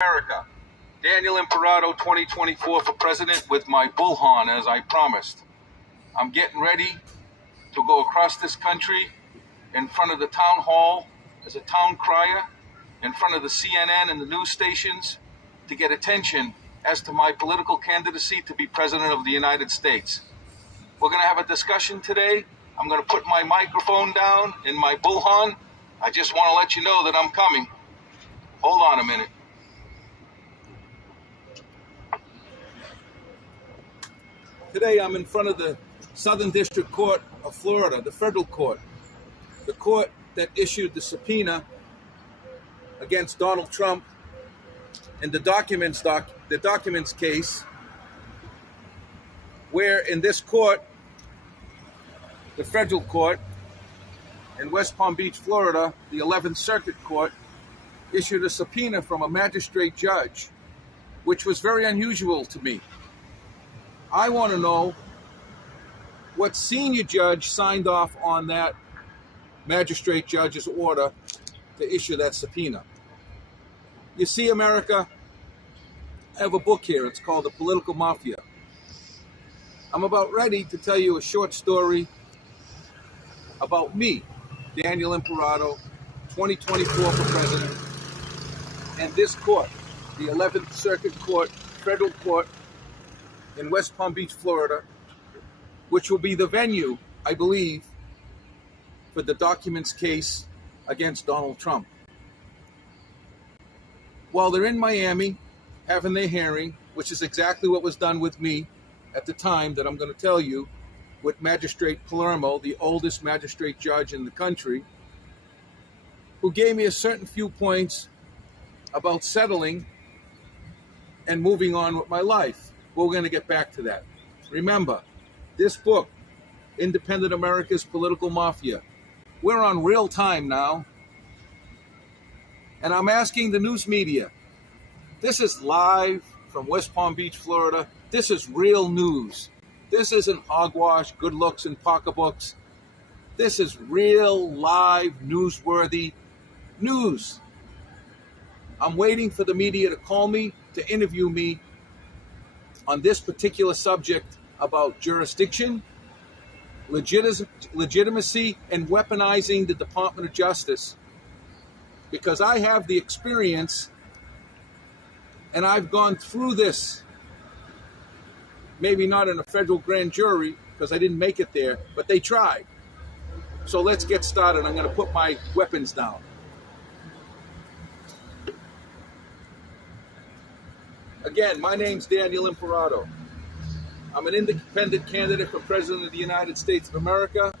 America. Daniel Imperato, 2024 for president with my bullhorn, as I promised. I'm getting ready to go across this country in front of the town hall as a town crier, in front of the CNN and the news stations, to get attention as to my political candidacy to be president of the United States. We're going to have a discussion today. I'm going to put my microphone down in my bullhorn. I just want to let you know that I'm coming. Hold on a minute. Today I'm in front of the Southern District Court of Florida, the federal court, the court that issued the subpoena against Donald Trump in the documents case, where in this court, the federal court in West Palm Beach, Florida, the 11th Circuit Court issued a subpoena from a magistrate judge, which was very unusual to me. I want to know what senior judge signed off on that magistrate judge's order to issue that subpoena. You see, America, I have a book here. It's called The Political Mafia. I'm about ready to tell you a short story about me, Daniel Imperato, 2024 for president, and this court, the 11th Circuit Court, federal court in West Palm Beach, Florida, which will be the venue, I believe, for the documents case against Donald Trump. While they're in Miami having their hearing, which is exactly what was done with me at the time that I'm going to tell you, with Magistrate Palermo, the oldest magistrate judge in the country, who gave me a certain few points about settling and moving on with my life. We're going to get back to that. Remember, this book, Independent America's Political Mafia, we're on real time now. And I'm asking the news media, this is live from West Palm Beach, Florida. This is real news. This isn't hogwash, good looks, and pocketbooks. This is real, live, newsworthy news. I'm waiting for the media to call me, to interview me on this particular subject about jurisdiction, legitimacy, and weaponizing the Department of Justice. Because I have the experience and I've gone through this. Maybe not in a federal grand jury because I didn't make it there, but they tried. So let's get started. I'm going to put my weapons down. Again, my name's Daniel Imperato. I'm an independent candidate for President of the United States of America.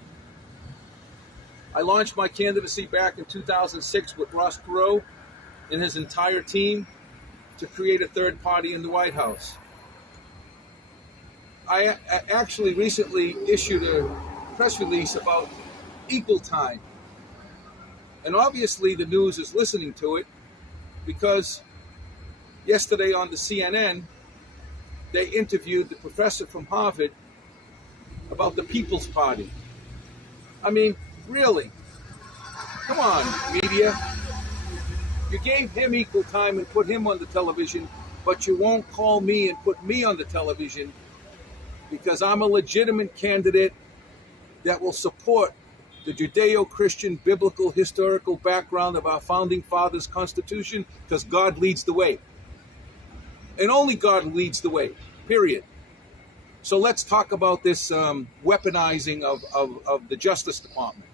I launched my candidacy back in 2006 with Ross Perot and his entire team to create a third party in the White House. I actually recently issued a press release about equal time. And obviously the news is listening to it because yesterday on the CNN, they interviewed the professor from Harvard about the People's Party. I mean, really? Come on, media. You gave him equal time and put him on the television, but you won't call me and put me on the television because I'm a legitimate candidate that will support the Judeo-Christian biblical historical background of our founding fathers' Constitution, because God leads the way. And only God leads the way, period. So let's talk about this weaponizing of the Justice Department.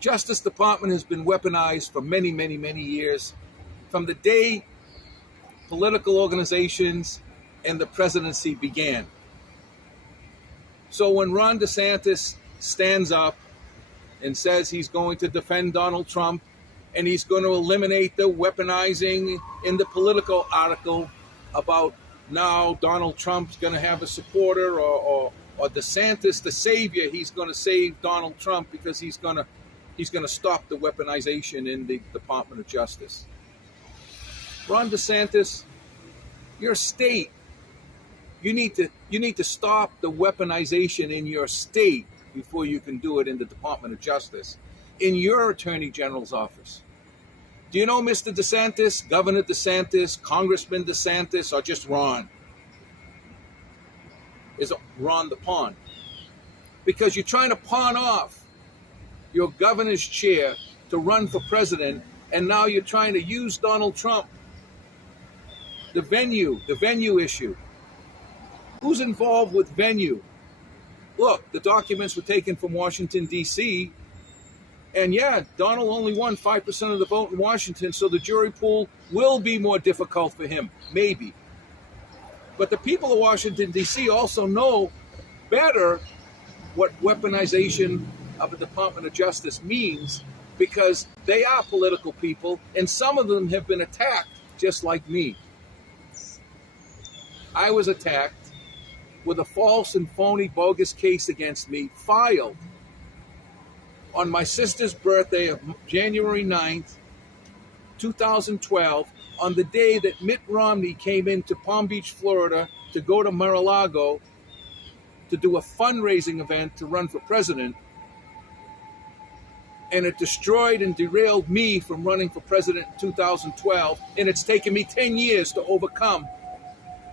Justice Department has been weaponized for many, many, many years, from the day political organizations and the presidency began. So when Ron DeSantis stands up and says he's going to defend Donald Trump and he's going to eliminate the weaponizing in the Politico article about now Donald Trump's going to have a supporter or DeSantis, the savior, he's going to save Donald Trump because he's going to stop the weaponization in the Department of Justice. Ron DeSantis, your state, you need to stop the weaponization in your state before you can do it in the Department of Justice, in your Attorney General's office. Do you know Mr. DeSantis, Governor DeSantis, Congressman DeSantis, or just Ron? Is Ron the pawn? Because you're trying to pawn off your governor's chair to run for president, and now you're trying to use Donald Trump. The venue issue. Who's involved with venue? Look, the documents were taken from Washington, D.C., and yeah, Donald only won 5% of the vote in Washington, so the jury pool will be more difficult for him, maybe. But the people of Washington, D.C. also know better what weaponization of the Department of Justice means, because they are political people, and some of them have been attacked just like me. I was attacked with a false and phony bogus case against me filed on my sister's birthday of January 9th, 2012, on the day that Mitt Romney came into Palm Beach, Florida to go to Mar-a-Lago to do a fundraising event to run for president. And it destroyed and derailed me from running for president in 2012. And it's taken me 10 years to overcome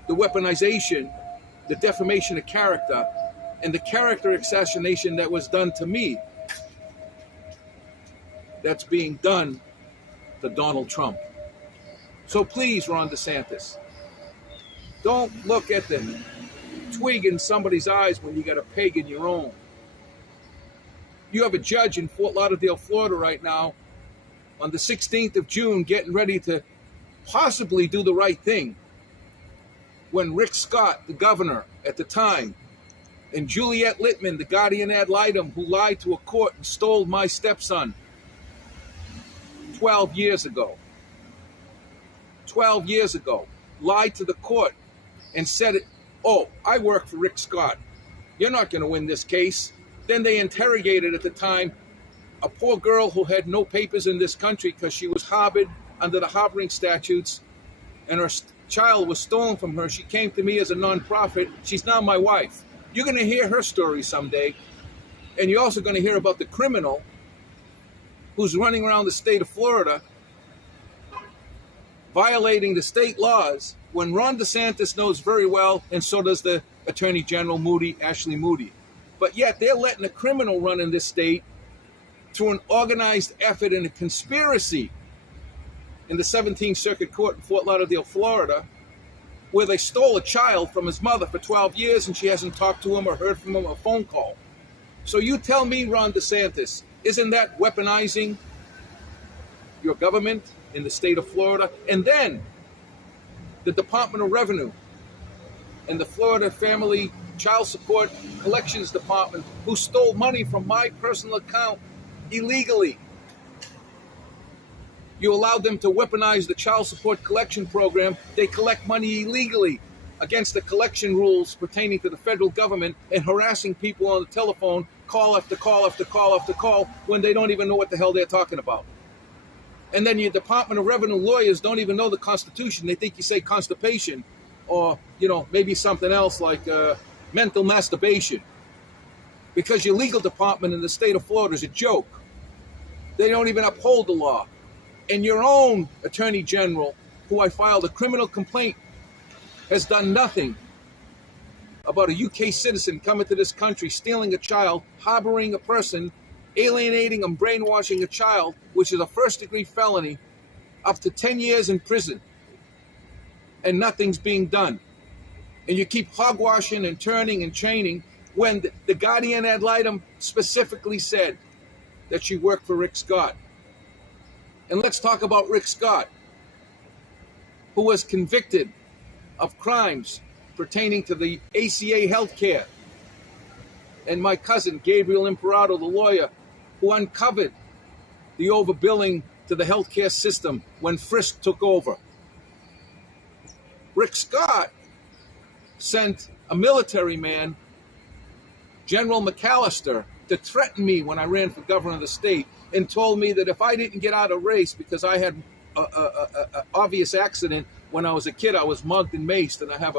the weaponization, the defamation of character, and the character assassination that was done to me. That's being done to Donald Trump. So please, Ron DeSantis, don't look at the twig in somebody's eyes when you got a peg in your own. You have a judge in Fort Lauderdale, Florida right now on the 16th of June getting ready to possibly do the right thing, when Rick Scott, the governor at the time, and Juliette Littman, the guardian ad litem, who lied to a court and stole my stepson 12 years ago, lied to the court and said, oh, I work for Rick Scott. You're not going to win this case. Then they interrogated at the time a poor girl who had no papers in this country because she was harbored under the harboring statutes, and her child was stolen from her. She came to me as a nonprofit. She's now my wife. You're going to hear her story someday. And you're also going to hear about the criminal who's running around the state of Florida violating the state laws, when Ron DeSantis knows very well, and so does the Attorney General Ashley Moody. But yet they're letting a criminal run in this state through an organized effort and a conspiracy in the 17th Circuit Court in Fort Lauderdale, Florida, where they stole a child from his mother for 12 years and she hasn't talked to him or heard from him a phone call. So you tell me, Ron DeSantis, isn't that weaponizing your government in the state of Florida? And then the Department of Revenue and the Florida Family Child Support Collections Department, who stole money from my personal account illegally. You allowed them to weaponize the child support collection program. They collect money illegally against the collection rules pertaining to the federal government, and harassing people on the telephone, call after call after call after call, when they don't even know what the hell they're talking about. And then your Department of Revenue lawyers don't even know the Constitution. They think you say constipation, or, maybe something else like mental masturbation, because your legal department in the state of Florida is a joke. They don't even uphold the law. And your own Attorney General, who I filed a criminal complaint, has done nothing about a UK citizen coming to this country, stealing a child, harboring a person, alienating and brainwashing a child, which is a first-degree felony, up to 10 years in prison. And nothing's being done. And you keep hogwashing and turning and chaining, when the guardian ad litem specifically said that she worked for Rick Scott. And let's talk about Rick Scott, who was convicted of crimes pertaining to the ACA healthcare. And my cousin, Gabriel Imperato, the lawyer, who uncovered the overbilling to the healthcare system when Frisk took over. Rick Scott sent a military man, General McAllister, to threaten me when I ran for governor of the state, and told me that if I didn't get out of race because I had an obvious accident when I was a kid, I was mugged and maced, and I have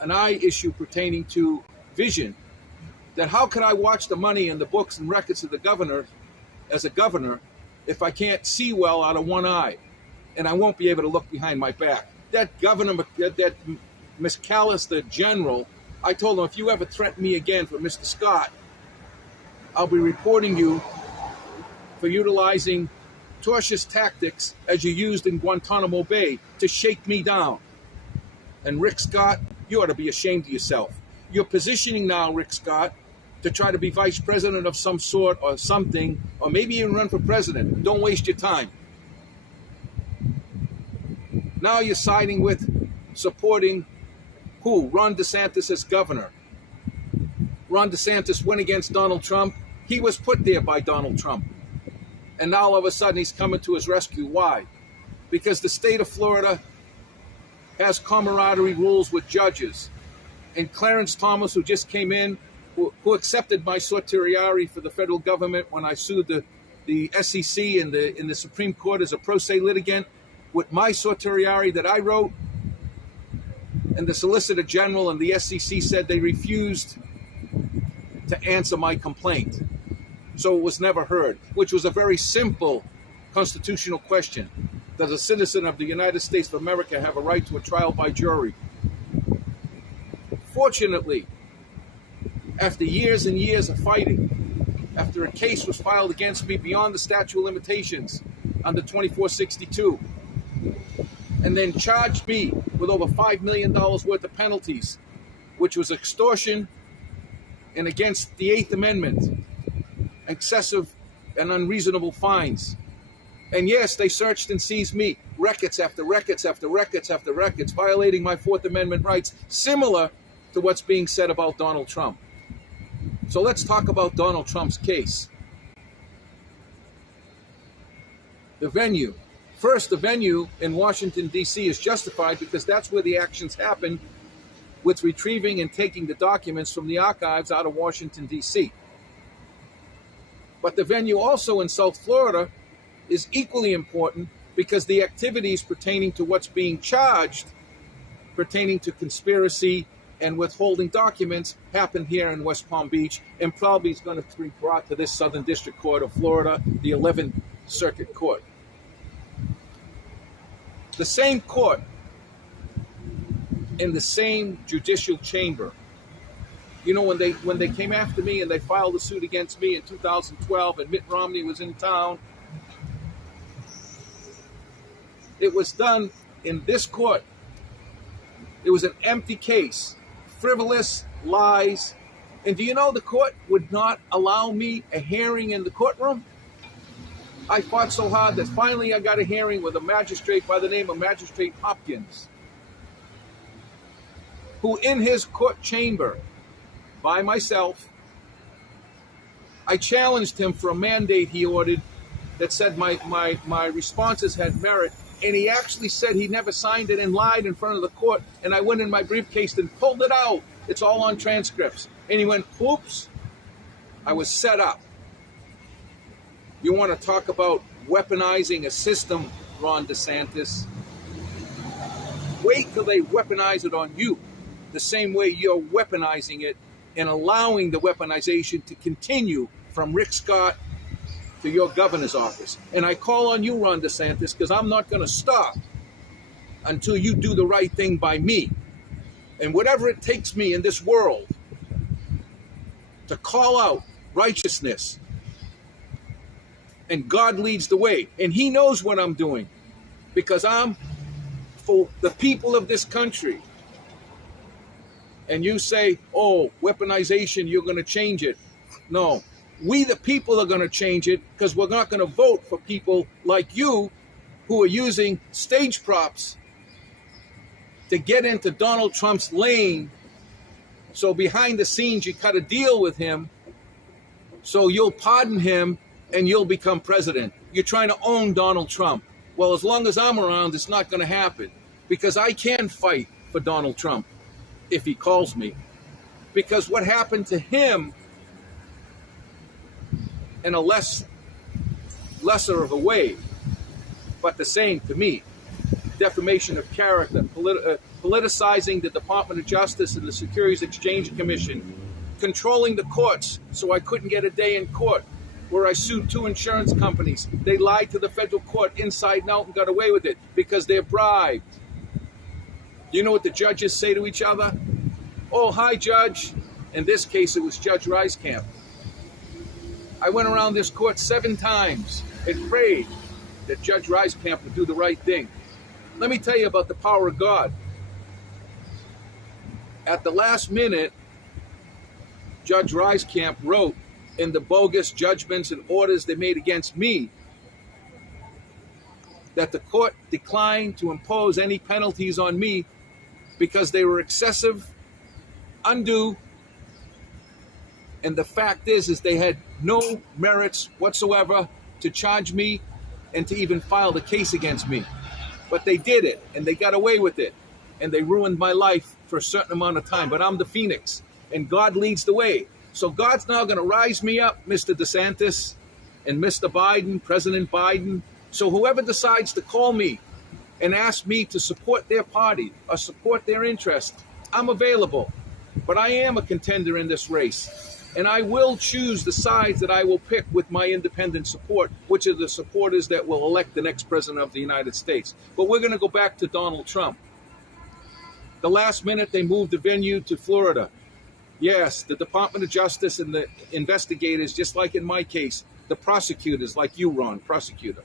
an eye issue pertaining to vision, that how could I watch the money and the books and records of the governor as a governor if I can't see well out of one eye, and I won't be able to look behind my back. That Governor, that McAllister general, I told him, if you ever threaten me again for Mr. Scott, I'll be reporting you for utilizing tortious tactics as you used in Guantanamo Bay to shake me down. And Rick Scott, you ought to be ashamed of yourself. You're positioning now, Rick Scott, to try to be vice president of some sort or something, or maybe even run for president. Don't waste your time. Now you're siding with, supporting who? Ron DeSantis as governor. Ron DeSantis went against Donald Trump. He was put there by Donald Trump. And now all of a sudden he's coming to his rescue. Why? Because the state of Florida has camaraderie rules with judges. And Clarence Thomas, who just came in, who accepted my certiorari for the federal government when I sued the SEC in the Supreme Court as a pro se litigant, with my certiorari that I wrote, and the Solicitor General and the SEC said they refused to answer my complaint. So it was never heard, which was a very simple constitutional question. Does a citizen of the United States of America have a right to a trial by jury? Fortunately, after years and years of fighting, after a case was filed against me beyond the statute of limitations under 2462, and then charged me with over $5 million worth of penalties, which was extortion and against the Eighth Amendment, excessive and unreasonable fines. And yes, they searched and seized me, records after records after records after records, violating my Fourth Amendment rights, similar to what's being said about Donald Trump. So let's talk about Donald Trump's case. The venue. First, the venue in Washington, D.C. is justified because that's where the actions happen with retrieving and taking the documents from the archives out of Washington, D.C. But the venue also in South Florida is equally important because the activities pertaining to what's being charged, pertaining to conspiracy and withholding documents, happened here in West Palm Beach and probably is going to be brought to this Southern District Court of Florida, the 11th Circuit Court. The same court in the same judicial chamber. You know, when they came after me and they filed a suit against me in 2012 and Mitt Romney was in town, it was done in this court. It was an empty case, frivolous lies. And do you know the court would not allow me a hearing in the courtroom? I fought so hard that finally I got a hearing with a magistrate by the name of Magistrate Hopkins, who in his court chamber, by myself, I challenged him for a mandate he ordered that said my responses had merit, and he actually said he never signed it and lied in front of the court, and I went in my briefcase and pulled it out. It's all on transcripts. And he went, oops, I was set up. You want to talk about weaponizing a system, Ron DeSantis? Wait till they weaponize it on you, the same way you're weaponizing it and allowing the weaponization to continue from Rick Scott to your governor's office. And I call on you, Ron DeSantis, because I'm not going to stop until you do the right thing by me. And whatever it takes me in this world to call out righteousness, and God leads the way. And he knows what I'm doing because I'm for the people of this country. And you say, oh, weaponization, you're going to change it. No, we the people are going to change it because we're not going to vote for people like you who are using stage props to get into Donald Trump's lane. So behind the scenes, you cut a deal with him so you'll pardon him and you'll become president. You're trying to own Donald Trump. Well, as long as I'm around, it's not going to happen because I can fight for Donald Trump if he calls me. Because what happened to him in a lesser of a way, but the same to me, defamation of character, politicizing the Department of Justice and the Securities Exchange Commission, controlling the courts so I couldn't get a day in court, where I sued 2 insurance companies. They lied to the federal court inside and out and got away with it because they're bribed. You know what the judges say to each other? Oh, hi, Judge. In this case, it was Judge Reiskamp. I went around this court 7 times and prayed that Judge Reiskamp would do the right thing. Let me tell you about the power of God. At the last minute, Judge Reiskamp wrote in the bogus judgments and orders they made against me that the court declined to impose any penalties on me because they were excessive, undue, and the fact is they had no merits whatsoever to charge me and to even file the case against me. But they did it, and they got away with it, and they ruined my life for a certain amount of time. But I'm the Phoenix, and God leads the way. So God's now going to rise me up, Mr. DeSantis and Mr. Biden, President Biden. So whoever decides to call me and ask me to support their party or support their interest, I'm available. But I am a contender in this race, and I will choose the sides that I will pick with my independent support, which are the supporters that will elect the next president of the United States. But we're going to go back to Donald Trump. The last minute, they moved the venue to Florida. Yes, the Department of Justice and the investigators, just like in my case, the prosecutors, like you, Ron, prosecutor.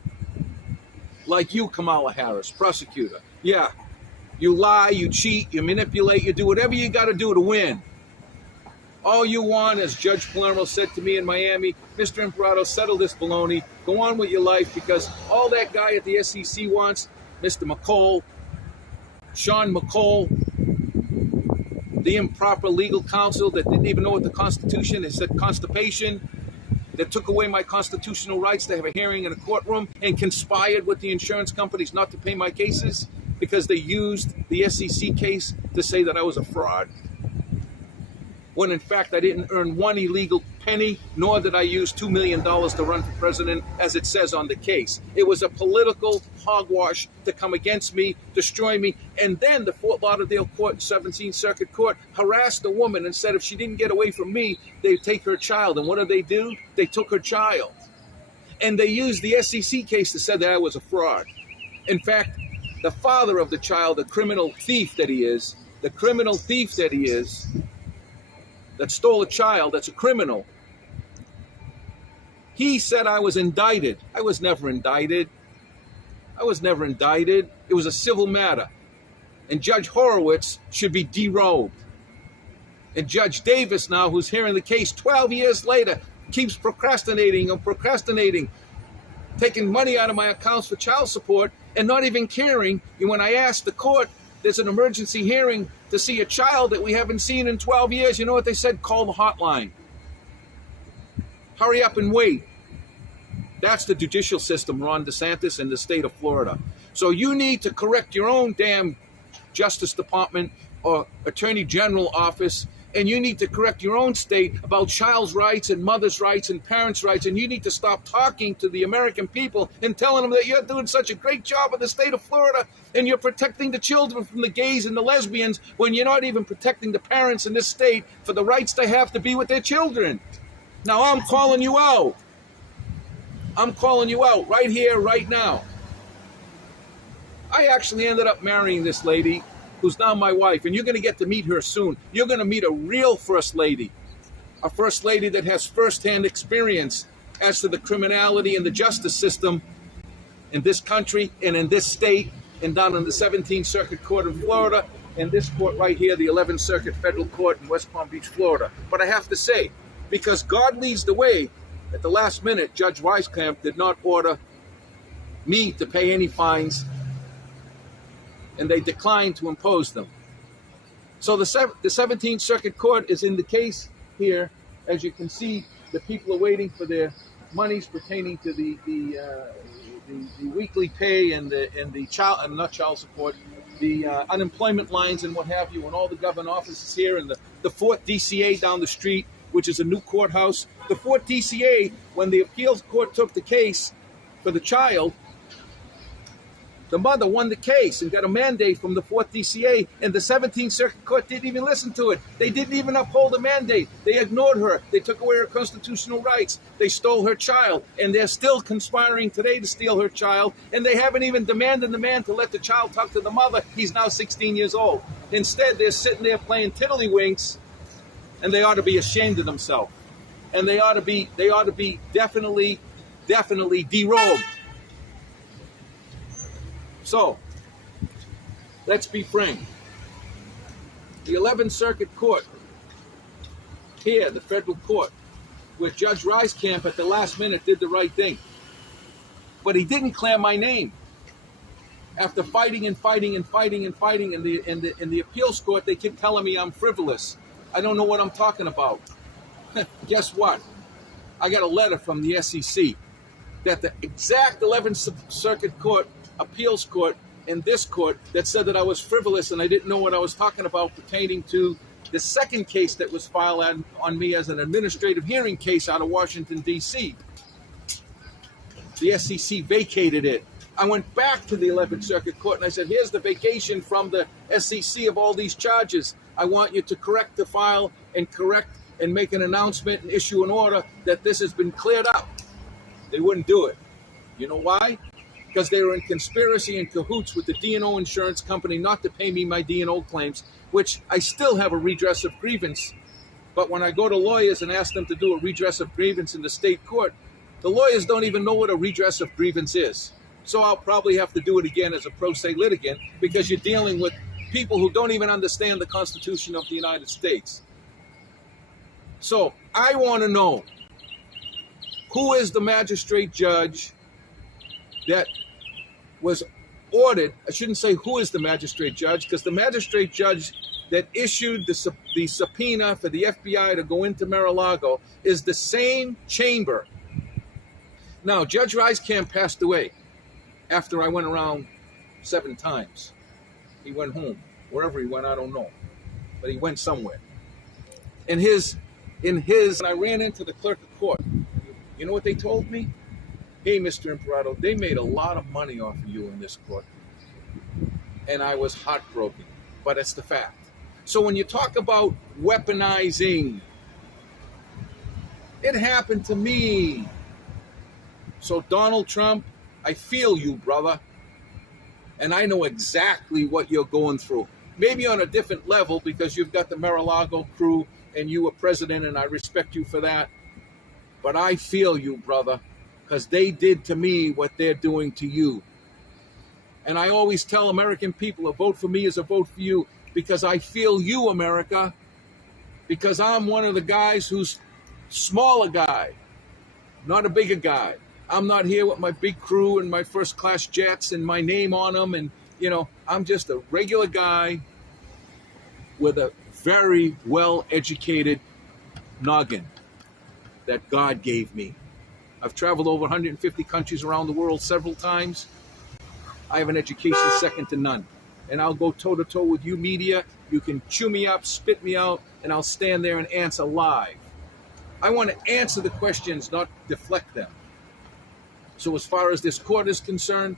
Like you, Kamala Harris, prosecutor. Yeah, you lie, you cheat, you manipulate, you do whatever you got to do to win. All you want, as Judge Palermo said to me in Miami, Mr. Imperato, settle this baloney, go on with your life, because all that guy at the SEC wants, Mr. McCall, Sean McCall, the improper legal counsel that didn't even know what the Constitution, it said constipation, that took away my constitutional rights to have a hearing in a courtroom and conspired with the insurance companies not to pay my cases because they used the SEC case to say that I was a fraud. When in fact I didn't earn 1 illegal penny, nor did I use $2 million to run for president, as it says on the case. It was a political hogwash to come against me, destroy me, and then the Fort Lauderdale Court, 17th Circuit Court, harassed the woman and said if she didn't get away from me, they'd take her child. And what did they do? They took her child. And they used the SEC case to say that I was a fraud. In fact, the father of the child, the criminal thief that he is, that stole a child, that's a criminal. He said I was indicted. I was never indicted. It was a civil matter. And Judge Horowitz should be derobed. And Judge Davis now, who's hearing the case 12 years later, keeps procrastinating, taking money out of my accounts for child support and not even caring. And when I asked the court, there's an emergency hearing to see a child that we haven't seen in 12 years. You know what they said? Call the hotline. Hurry up and wait. That's the judicial system, Ron DeSantis, in the state of Florida. So you need to correct your own damn Justice Department or Attorney General office, and you need to correct your own state about child's rights and mother's rights and parents' rights, and you need to stop talking to the American people and telling them that you're doing such a great job in the state of Florida and you're protecting the children from the gays and the lesbians when you're not even protecting the parents in this state for the rights they have to be with their children. Now I'm calling you out. I'm calling you out right here, right now. I actually ended up marrying this lady who's now my wife, and you're going to get to meet her soon. You're going to meet a real first lady, a first lady that has firsthand experience as to the criminality and the justice system in this country and in this state and down in the 17th Circuit Court of Florida and this court right here, the 11th Circuit Federal Court in West Palm Beach, Florida. But I have to say, because God leads the way, at the last minute, Judge Reiskamp did not order me to pay any fines, and they declined to impose them. So the 17th Circuit Court is in the case here. As you can see, the people are waiting for their monies pertaining to the weekly pay and the child support, the unemployment lines and what have you, and all the government offices here, and the Fort DCA down the street, which is a new courthouse. The Fort DCA, when the appeals court took the case for the child, The mother won the case and got a mandate from the 4th DCA, and the 17th Circuit Court didn't even listen to it. They didn't even uphold the mandate. They ignored her. They took away her constitutional rights. They stole her child, and they're still conspiring today to steal her child, and they haven't even demanded the man to let the child talk to the mother. He's now 16 years old. Instead, they're sitting there playing tiddlywinks, and they ought to be ashamed of themselves. And they ought to be definitely derobed. So, let's be frank. The 11th Circuit Court, here, the federal court, where Judge Reiskamp at the last minute did the right thing. But he didn't clear my name. After fighting in the appeals court, they keep telling me I'm frivolous. I don't know what I'm talking about. Guess what? I got a letter from the SEC that the exact 11th Circuit Court, appeals court, and this court that said that I was frivolous and I didn't know what I was talking about pertaining to the second case that was filed on me as an administrative hearing case out of Washington, D.C. The SEC vacated it. I went back to the 11th Circuit Court and I said, here's the vacation from the SEC of all these charges. I want you to correct the file and make an announcement and issue an order that this has been cleared up. They wouldn't do it. You know why? Because they were in conspiracy and cahoots with the D&O insurance company not to pay me my D&O claims, which I still have a redress of grievance. But when I go to lawyers and ask them to do a redress of grievance in the state court, the lawyers don't even know what a redress of grievance is. So I'll probably have to do it again as a pro se litigant, because you're dealing with people who don't even understand the Constitution of the United States. So I want to know, who is the magistrate judge that was ordered? I shouldn't say who is the magistrate judge, because the magistrate judge that issued the subpoena for the FBI to go into Mar-a-Lago is the same chamber. Now, Judge Reiskamp passed away after I went around 7 times. He went home. Wherever he went, I don't know. But he went somewhere. And I ran into the clerk of court. You know what they told me? Hey, Mr. Imperato, they made a lot of money off of you in this court. And I was heartbroken. But it's the fact. So when you talk about weaponizing, it happened to me. So Donald Trump, I feel you, brother. And I know exactly what you're going through. Maybe on a different level, because you've got the Mar-a-Lago crew and you were president, and I respect you for that. But I feel you, brother, because they did to me what they're doing to you. And I always tell American people, a vote for me is a vote for you, because I feel you, America, because I'm one of the guys who's smaller guy, not a bigger guy. I'm not here with my big crew and my first class jets and my name on them. And, you know, I'm just a regular guy with a very well-educated noggin that God gave me. I've traveled over 150 countries around the world several times. I have an education second to none. And I'll go toe-to-toe with you media. You can chew me up, spit me out, and I'll stand there and answer live. I want to answer the questions, not deflect them. So as far as this court is concerned,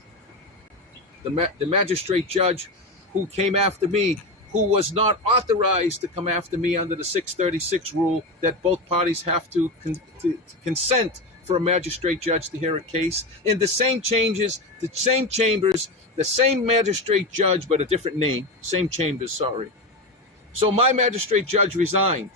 the magistrate judge who came after me, who was not authorized to come after me under the 636 rule that both parties have to consent for a magistrate judge to hear a case, in the same chambers, the same magistrate judge, but a different name, same chambers, sorry. So my magistrate judge resigned.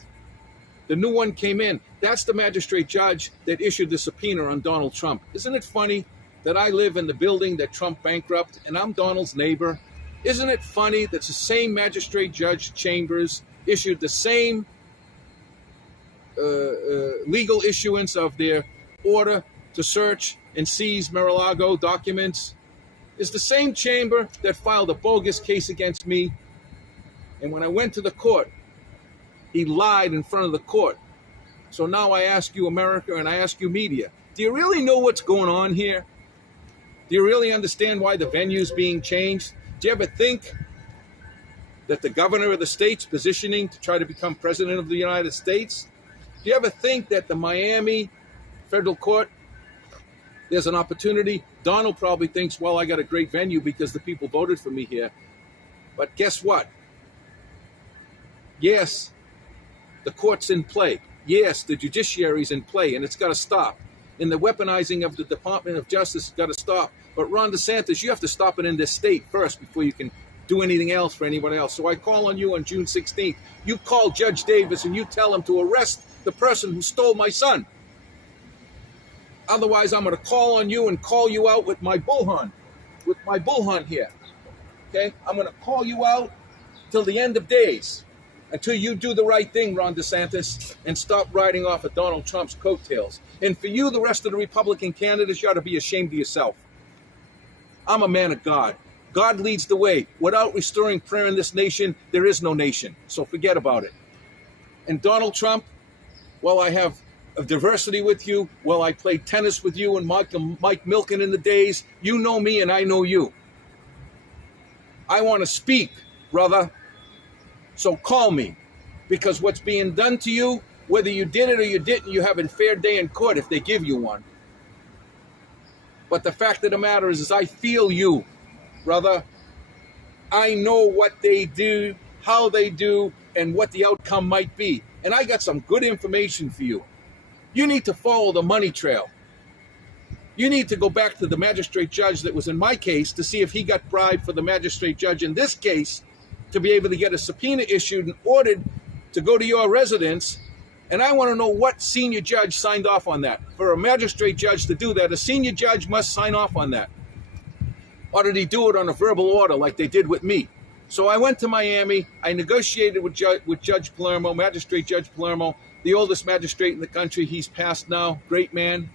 The new one came in. That's the magistrate judge that issued the subpoena on Donald Trump. Isn't it funny that I live in the building that Trump bankrupted and I'm Donald's neighbor? Isn't it funny that the same magistrate judge chambers issued the same legal issuance of their order to search and seize Mar-a-Lago documents? It's the same chamber that filed a bogus case against me. And when I went to the court, he lied in front of the court. So now I ask you, America, and I ask you, media, do you really know what's going on here? Do you really understand why the venue's being changed? Do you ever think that the governor of the state's positioning to try to become president of the United States? Do you ever think that the Miami federal court, there's an opportunity Donald probably thinks, well, I got a great venue because the people voted for me here. But guess what? Yes, the court's in play. Yes, the judiciary's in play, and it's got to stop. And the weaponizing of the Department of Justice has got to stop. But Ron DeSantis, you have to stop it in this state first before you can do anything else for anyone else. So I call on you on June 16th. You call Judge Davis and you tell him to arrest the person who stole my son. Otherwise, I'm going to call on you and call you out with my bullhorn here. Okay? I'm going to call you out till the end of days, until you do the right thing, Ron DeSantis, and stop riding off of Donald Trump's coattails. And for you, the rest of the Republican candidates, you ought to be ashamed of yourself. I'm a man of God. God leads the way. Without restoring prayer in this nation, there is no nation. So forget about it. And Donald Trump, well, I have a diversity with you. Well, I played tennis with you and Mike Milken in the days. You know me and I know you. I want to speak, brother. So call me, because what's being done to you, whether you did it or you didn't, you have a fair day in court if they give you one. But the fact of the matter is I feel you, brother. I know what they do, how they do, and what the outcome might be. And I got some good information for you. You need to follow the money trail. You need to go back to the magistrate judge that was in my case to see if he got bribed for the magistrate judge in this case to be able to get a subpoena issued and ordered to go to your residence. And I want to know what senior judge signed off on that. For a magistrate judge to do that, a senior judge must sign off on that. Or did he do it on a verbal order like they did with me? So I went to Miami. I negotiated with Judge Palermo, Magistrate Judge Palermo, the oldest magistrate in the country. He's passed now, great man.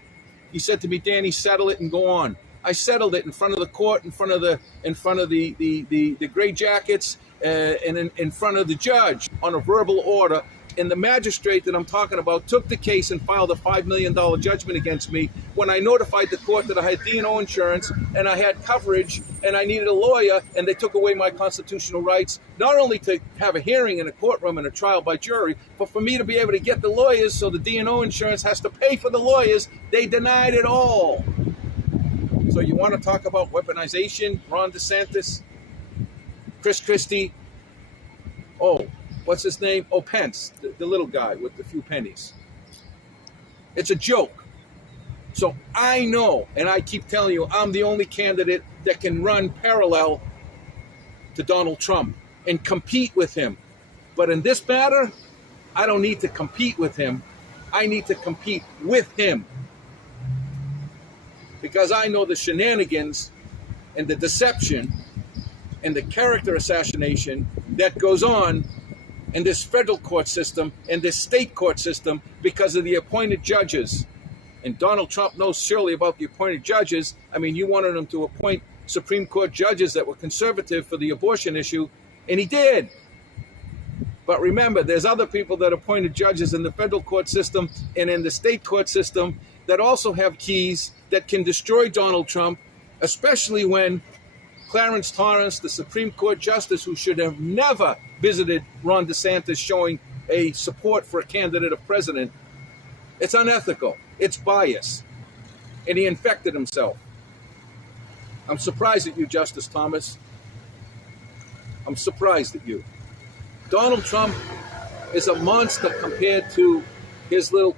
He said to me, Danny, settle it and go on. I settled it in front of the court, in front of the Gray Jackets, and in front of the judge on a verbal order. And the magistrate that I'm talking about took the case and filed a $5 million judgment against me when I notified the court that I had D&O insurance and I had coverage and I needed a lawyer, and they took away my constitutional rights, not only to have a hearing in a courtroom and a trial by jury, but for me to be able to get the lawyers so the D&O insurance has to pay for the lawyers. They denied it all. So you want to talk about weaponization, Ron DeSantis, Chris Christie, what's his name? Oh, Pence, the little guy with the few pennies. It's a joke. So I know, and I keep telling you, I'm the only candidate that can run parallel to Donald Trump and compete with him. But in this matter, I don't need to compete with him. I need to compete with him. Because I know the shenanigans and the deception and the character assassination that goes on in this federal court system and this state court system because of the appointed judges. And Donald Trump knows surely about the appointed judges. I mean, you wanted him to appoint Supreme Court judges that were conservative for the abortion issue, and he did. But remember, there's other people that appointed judges in the federal court system and in the state court system that also have keys that can destroy Donald Trump, especially when Clarence Thomas, the Supreme Court justice, who should have never visited Ron DeSantis showing a support for a candidate of president, it's unethical. It's bias. And he infected himself. I'm surprised at you, Justice Thomas. I'm surprised at you. Donald Trump is a monster compared to his little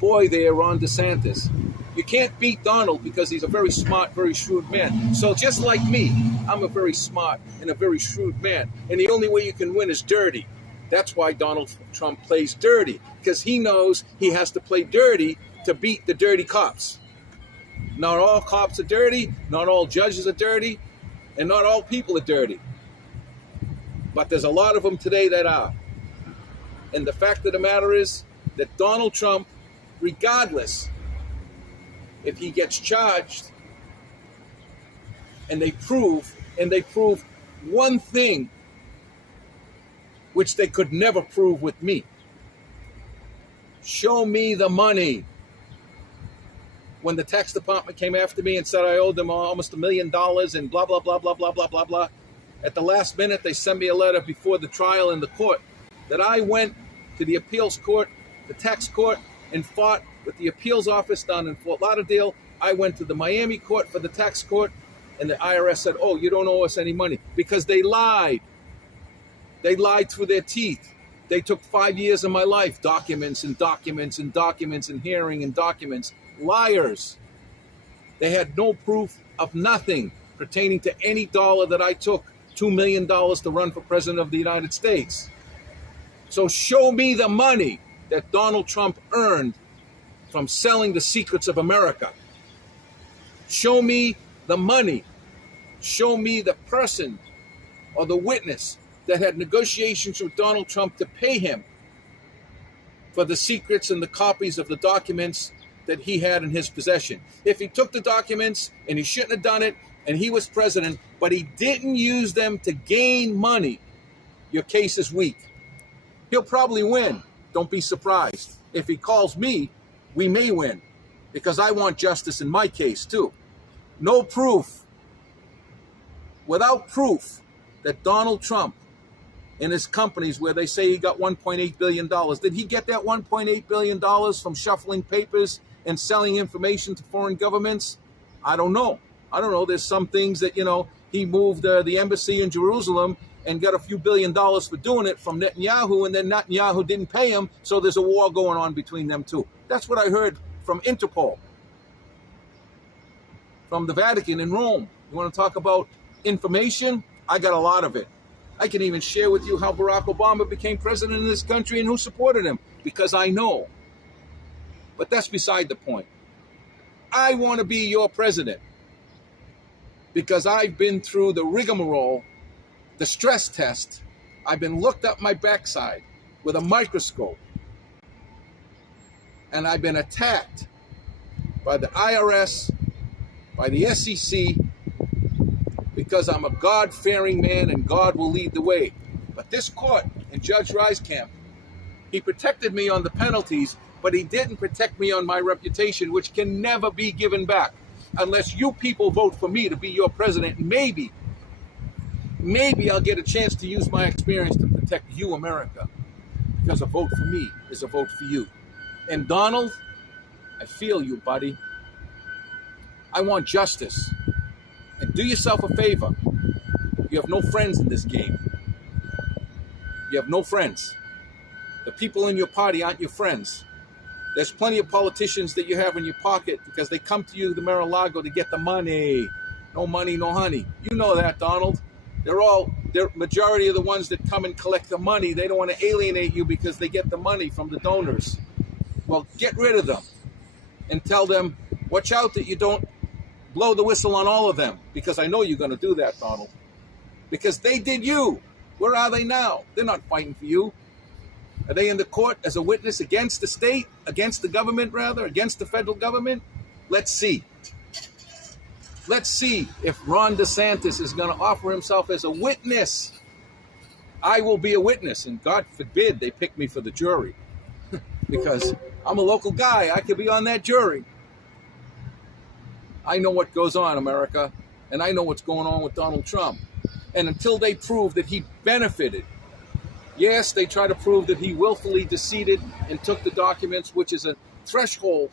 boy there, Ron DeSantis. You can't beat Donald because he's a very smart, very shrewd man. So just like me, I'm a very smart and a very shrewd man. And the only way you can win is dirty. That's why Donald Trump plays dirty, because he knows he has to play dirty to beat the dirty cops. Not all cops are dirty, not all judges are dirty, and not all people are dirty. But there's a lot of them today that are. And the fact of the matter is that Donald Trump, regardless if he gets charged and they prove one thing which they could never prove with me. Show me the money. When the tax department came after me and said I owed them almost $1 million and blah, blah, blah, blah, blah, blah, blah, blah, at the last minute, they sent me a letter before the trial in the court that I went to the appeals court, the tax court, and fought with the appeals office down in Fort Lauderdale. I went to the Miami court for the tax court, and the IRS said, oh, you don't owe us any money, because they lied. They lied through their teeth. They took 5 years of my life, documents and documents and documents and hearing and documents. Liars. They had no proof of nothing pertaining to any dollar that I took, $2 million to run for president of the United States. So show me the money that Donald Trump earned from selling the secrets of America. Show me the money. Show me the person or the witness that had negotiations with Donald Trump to pay him for the secrets and the copies of the documents that he had in his possession. If he took the documents and he shouldn't have done it and he was president, but he didn't use them to gain money, your case is weak. He'll probably win. Don't be surprised. If he calls me, we may win, because I want justice in my case too. No proof, without proof that Donald Trump and his companies, where they say he got $1.8 billion, did he get that $1.8 billion from shuffling papers and selling information to foreign governments? I don't know. There's some things that, he moved the embassy in Jerusalem and got a few $1 billion for doing it from Netanyahu, and then Netanyahu didn't pay him, so there's a war going on between them two. That's what I heard from Interpol, from the Vatican in Rome. You want to talk about information? I got a lot of it. I can even share with you how Barack Obama became president in this country and who supported him, because I know. But that's beside the point. I want to be your president because I've been through the rigmarole, the stress test. I've been looked up my backside with a microscope, and I've been attacked by the IRS, by the SEC, because I'm a God-fearing man and God will lead the way. But this court and Judge Reiskamp, he protected me on the penalties, but he didn't protect me on my reputation, which can never be given back unless you people vote for me to be your president. Maybe I'll get a chance to use my experience to protect you, America, because a vote for me is a vote for you. And Donald, I feel you, buddy. I want justice. And do yourself a favor. You have no friends in this game. You have no friends. The people in your party aren't your friends. There's plenty of politicians that you have in your pocket because they come to you, the Mar-a-Lago, to get the money. No money, no honey. You know that, Donald. They're majority of the ones that come and collect the money. They don't want to alienate you because they get the money from the donors. Well, get rid of them and tell them, watch out that you don't blow the whistle on all of them, because I know you're going to do that, Donald. Because they did you. Where are they now? They're not fighting for you. Are they in the court as a witness against the state, against the government rather, against the federal government? Let's see. Let's see if Ron DeSantis is going to offer himself as a witness. I will be a witness, and God forbid they pick me for the jury, because I'm a local guy. I could be on that jury. I know what goes on, America, and I know what's going on with Donald Trump. And until they prove that he benefited, yes, they try to prove that he willfully deceded and took the documents, which is a threshold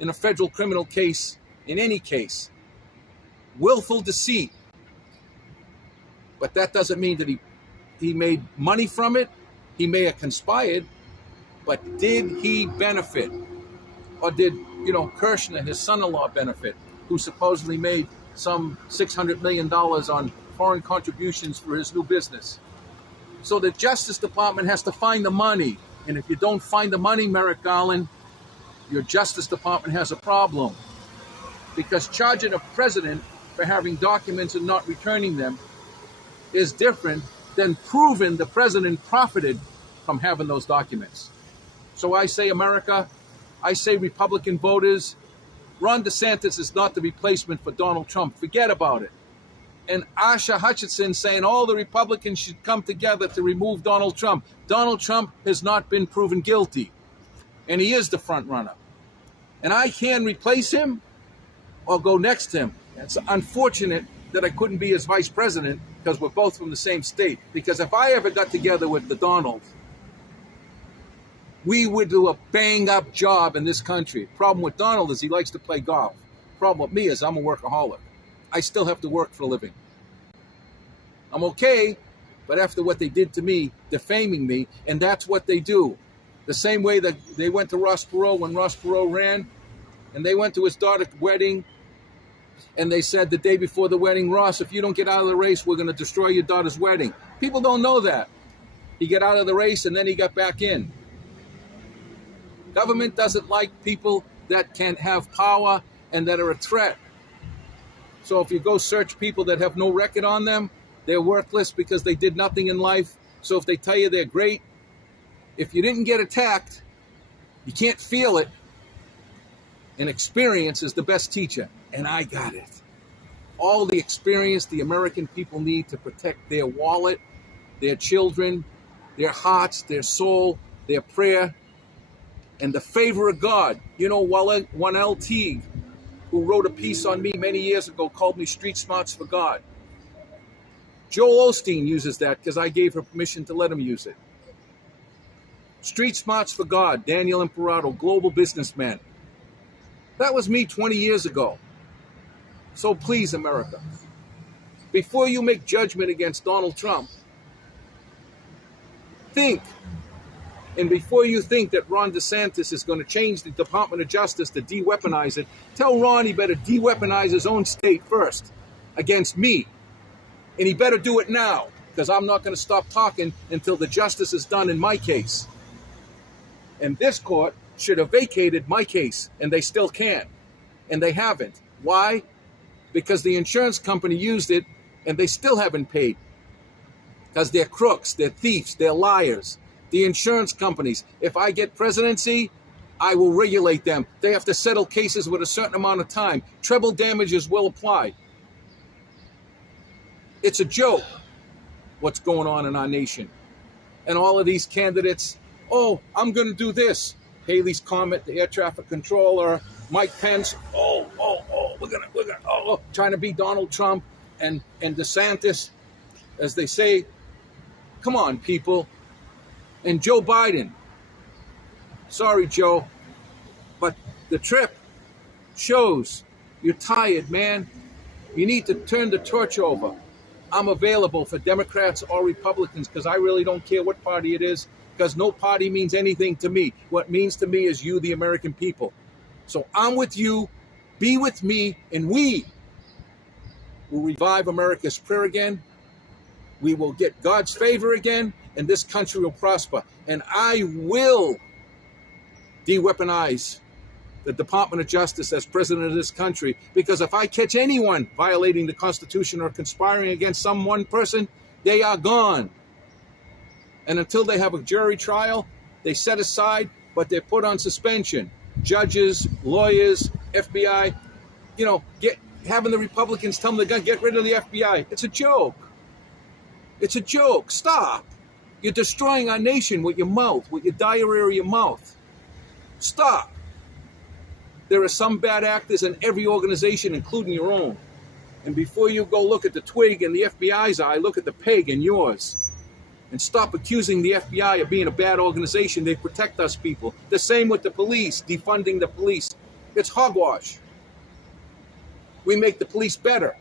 in a federal criminal case, in any case. Willful deceit. But that doesn't mean that he made money from it. He may have conspired, but did he benefit? Or did, Kirshner, his son-in-law, benefit, who supposedly made some $600 million on foreign contributions for his new business? So the Justice Department has to find the money. And if you don't find the money, Merrick Garland, your Justice Department has a problem. Because charging a president for having documents and not returning them is different than proving the president profited from having those documents. So I say, America, I say Republican voters, Ron DeSantis is not the replacement for Donald Trump. Forget about it. And Asha Hutchinson saying all the Republicans should come together to remove Donald Trump. Donald Trump has not been proven guilty, and he is the front runner. And I can replace him or go next to him. It's unfortunate that I couldn't be his vice president because we're both from the same state. Because if I ever got together with the Donald, we would do a bang-up job in this country. Problem with Donald is he likes to play golf. Problem with me is I'm a workaholic. I still have to work for a living. I'm okay, but after what they did to me, defaming me, and that's what they do. The same way that they went to Ross Perot when Ross Perot ran, and they went to his daughter's wedding, and they said the day before the wedding, Ross, if you don't get out of the race, we're going to destroy your daughter's wedding. People don't know that. He got out of the race, and then he got back in. Government doesn't like people that can have power and that are a threat. So if you go search people that have no record on them, they're worthless because they did nothing in life. So if they tell you they're great, if you didn't get attacked, you can't feel it. And experience is the best teacher. And I got it. All the experience the American people need to protect their wallet, their children, their hearts, their soul, their prayer, and the favor of God. You know, Juan Teague, who wrote a piece on me many years ago, called me Street Smarts for God. Joel Osteen uses that because I gave her permission to let him use it. Street Smarts for God, Daniel Imperato, global businessman. That was me 20 years ago. So please, America, before you make judgment against Donald Trump, think. And before you think that Ron DeSantis is going to change the Department of Justice to de-weaponize it, tell Ron he better de-weaponize his own state first against me. And he better do it now, because I'm not going to stop talking until the justice is done in my case. And this court should have vacated my case, and they still can. And they haven't. Why? Because the insurance company used it, and they still haven't paid. Because they're crooks, they're thieves, they're liars. The insurance companies, if I get presidency, I will regulate them. They have to settle cases with a certain amount of time. Treble damages will apply. It's a joke what's going on in our nation. And all of these candidates, oh, I'm going to do this. Haley's Comet, the air traffic controller, Mike Pence, we're gonna, trying to be Donald Trump and DeSantis, as they say. Come on, people. And Joe Biden, sorry, Joe, but the trip shows you're tired, man. You need to turn the torch over. I'm available for Democrats or Republicans because I really don't care what party it is, because no party means anything to me. What means to me is you, the American people. So I'm with you, be with me, and we will revive America's prayer again. We will get God's favor again, and this country will prosper. And I will de-weaponize the Department of Justice as president of this country, because if I catch anyone violating the Constitution or conspiring against some one person, they are gone. And until they have a jury trial, they set aside, but they're put on suspension. Judges, lawyers, FBI, having the Republicans tell them they're going to get rid of the FBI. It's a joke. It's a joke. Stop. You're destroying our nation with your mouth, with your diarrhea of your mouth. Stop. There are some bad actors in every organization, including your own. And before you go look at the twig in the FBI's eye, look at the peg in yours. And stop accusing the FBI of being a bad organization. They protect us people. The same with the police, defunding the police. It's hogwash. We make the police better.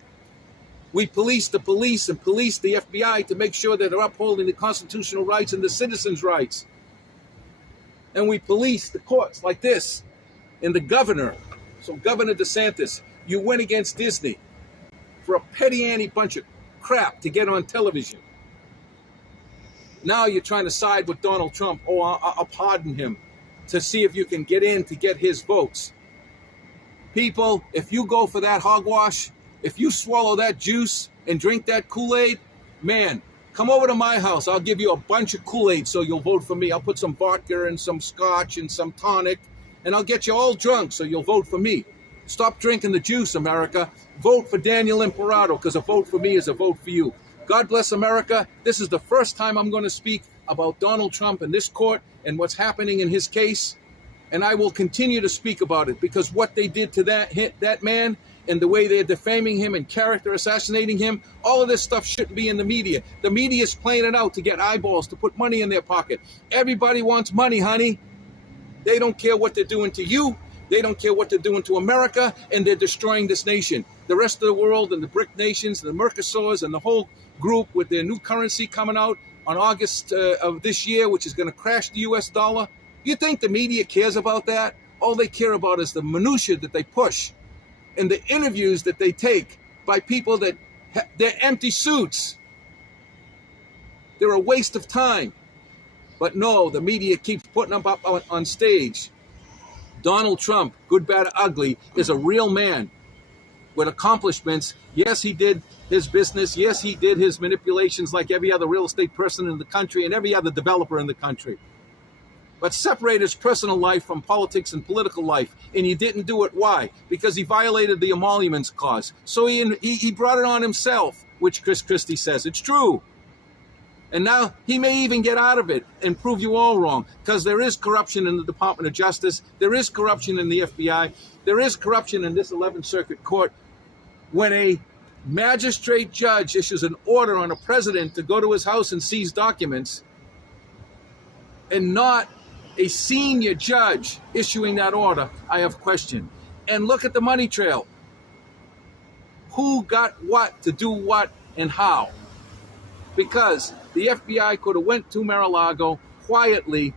We police the police and police the FBI to make sure that they're upholding the constitutional rights and the citizens' rights. And we police the courts like this. And the governor, so Governor DeSantis, you went against Disney for a petty-ante bunch of crap to get on television. Now you're trying to side with Donald Trump. Oh, I'll pardon him to see if you can get in to get his votes. People, if you go for that hogwash, if you swallow that juice and drink that Kool-Aid, man, come over to my house. I'll give you a bunch of Kool-Aid so you'll vote for me. I'll put some vodka and some scotch and some tonic, and I'll get you all drunk so you'll vote for me. Stop drinking the juice, America. Vote for Daniel Imperato, because a vote for me is a vote for you. God bless America. This is the first time I'm going to speak about Donald Trump in this court and what's happening in his case. And I will continue to speak about it, because what they did to that man and the way they're defaming him and character assassinating him, all of this stuff shouldn't be in the media. The media is playing it out to get eyeballs, to put money in their pocket. Everybody wants money, honey. They don't care what they're doing to you. They don't care what they're doing to America, and they're destroying this nation. The rest of the world and the BRIC nations, the Mercosurs, and the whole group with their new currency coming out on August of this year, which is going to crash the U.S. dollar. You think the media cares about that? All they care about is the minutia that they push and the interviews that they take by people that they're empty suits. They're a waste of time. But no, the media keeps putting them up on stage. Donald Trump, good, bad, ugly, is a real man with accomplishments. Yes, he did his business. Yes, he did his manipulations like every other real estate person in the country and every other developer in the country. But separate his personal life from politics and political life. And he didn't do it. Why? Because he violated the emoluments clause. So he brought it on himself, which Chris Christie says. It's true. And now he may even get out of it and prove you all wrong, because there is corruption in the Department of Justice. There is corruption in the FBI. There is corruption in this 11th Circuit Court. When a magistrate judge issues an order on a president to go to his house and seize documents, and not a senior judge issuing that order, I have questioned. And look at the money trail. Who got what to do what and how? Because the FBI could have went to Mar-a-Lago quietly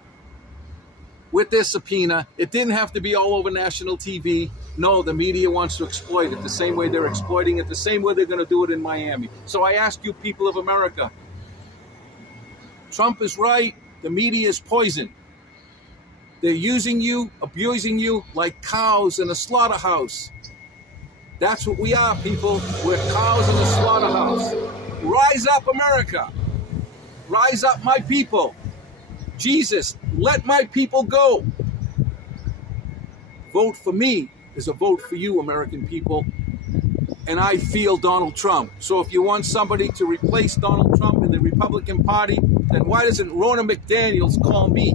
with their subpoena. It didn't have to be all over national TV. No, the media wants to exploit it the same way they're exploiting it, the same way they're going to do it in Miami. So I ask you, people of America, Trump is right. The media is poison. They're using you, abusing you like cows in a slaughterhouse. That's what we are, people. We're cows in a slaughterhouse. Rise up, America. Rise up, my people. Jesus, let my people go. Vote for me is a vote for you, American people. And I feel Donald Trump. So if you want somebody to replace Donald Trump in the Republican Party, then why doesn't Ronna McDaniels call me?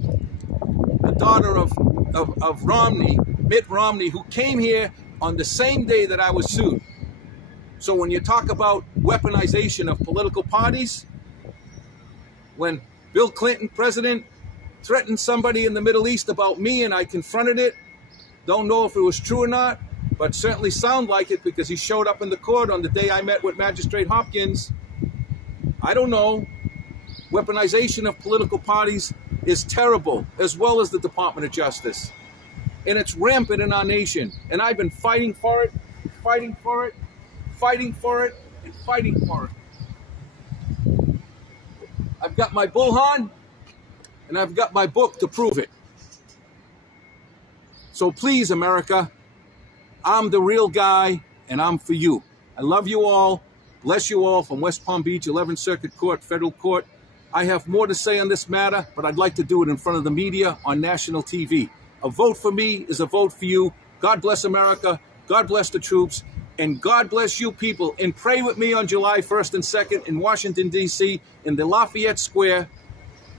The daughter of Romney, Mitt Romney, who came here on the same day that I was sued. So when you talk about weaponization of political parties, when Bill Clinton, president, threatened somebody in the Middle East about me and I confronted it, don't know if it was true or not, but certainly sound like it because he showed up in the court on the day I met with Magistrate Hopkins. I don't know. Weaponization of political parties is terrible, as well as the Department of Justice. And it's rampant in our nation. And I've been fighting for it, fighting for it, fighting for it, and fighting for it. I've got my bullhorn, and I've got my book to prove it. So please, America, I'm the real guy, and I'm for you. I love you all. Bless you all from West Palm Beach, 11th Circuit Court, Federal Court. I have more to say on this matter, but I'd like to do it in front of the media on national TV. A vote for me is a vote for you. God bless America. God bless the troops. And God bless you people. And pray with me on July 1st and 2nd in Washington, D.C., in the Lafayette Square,